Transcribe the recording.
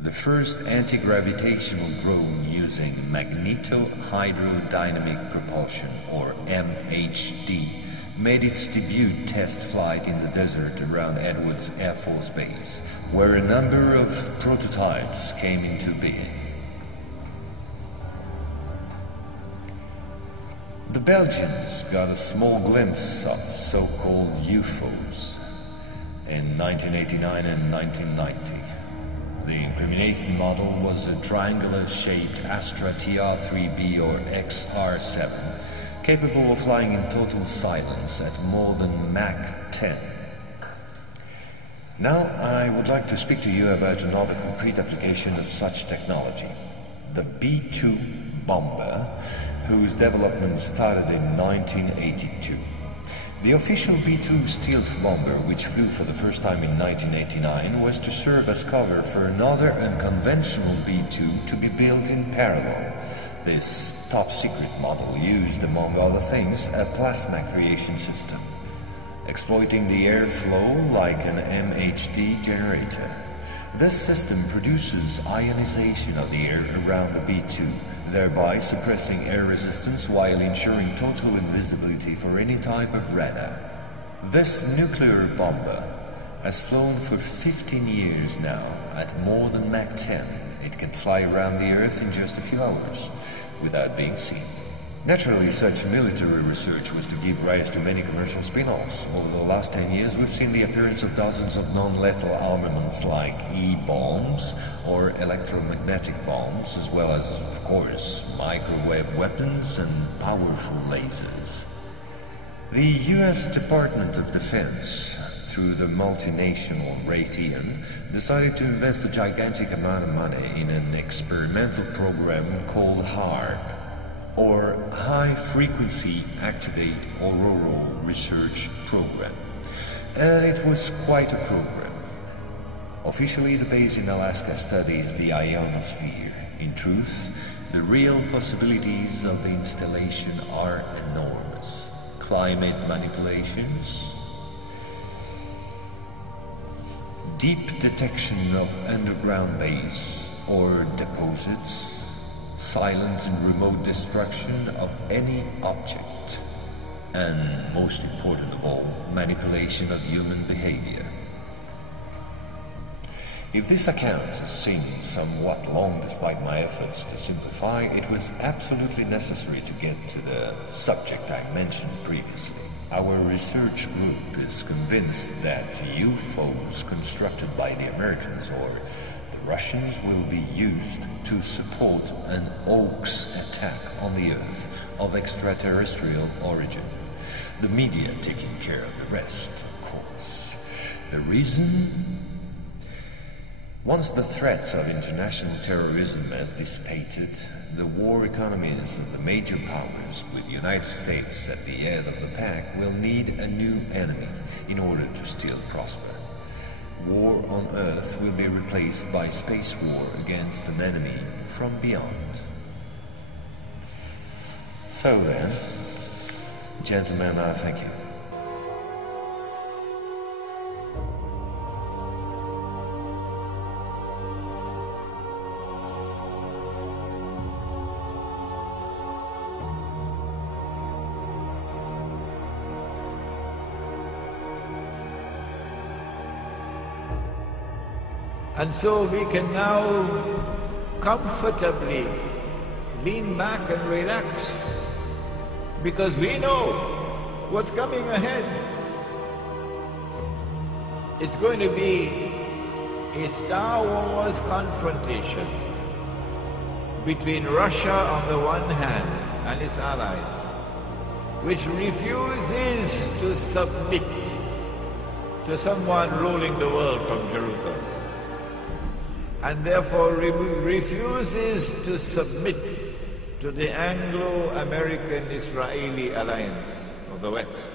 The first anti-gravitational drone using magneto-hydrodynamic propulsion, or MHD, made its debut test flight in the desert around Edwards Air Force Base, where a number of prototypes came into being. The Belgians got a small glimpse of so-called UFOs in 1989 and 1990. The incriminating model was a triangular-shaped Astra TR-3B or XR-7, capable of flying in total silence at more than Mach 10. Now I would like to speak to you about another concrete application of such technology, the P2 bomber, whose development started in 1982. The official P2 stealth bomber, which flew for the first time in 1989, was to serve as cover for another unconventional P2 to be built in parallel. This top-secret model used, among other things, a plasma creation system, exploiting the airflow like an MHD generator. This system produces ionization of the air around the P2, thereby suppressing air resistance while ensuring total invisibility for any type of radar. This nuclear bomber has flown for 15 years now at more than Mach 10. It can fly around the Earth in just a few hours without being seen. Naturally, such military research was to give rise to many commercial spin-offs. Over the last 10 years, we've seen the appearance of dozens of non-lethal armaments like E-bombs or electromagnetic bombs, as well as, of course, microwave weapons and powerful lasers. The US Department of Defense, through the multinational Raytheon, decided to invest a gigantic amount of money in an experimental program called HAARP, or High Frequency Activate Auroral Research Program. And it was quite a program. Officially, the base in Alaska studies the ionosphere. In truth, the real possibilities of the installation are enormous. Climate manipulations, deep detection of underground base or deposits, silent and remote destruction of any object, and most important of all, manipulation of human behavior. If this account seems somewhat long despite my efforts to simplify, it was absolutely necessary to get to the subject I mentioned previously. Our research group is convinced that UFOs constructed by the Americans or Russians will be used to support an hoax attack on the Earth of extraterrestrial origin. The media taking care of the rest, of course. The reason? Once the threat of international terrorism has dissipated, the war economies of the major powers, with the United States at the head of the pack, will need a new enemy in order to still prosper. War on Earth will be replaced by space war against an enemy from beyond. So then, gentlemen, I thank you. And so we can now comfortably lean back and relax, because we know what's coming ahead. It's going to be a Star Wars confrontation between Russia on the one hand and its allies, which refuses to submit to someone ruling the world from Jerusalem, and therefore refuses to submit to the Anglo-American-Israeli alliance of the West.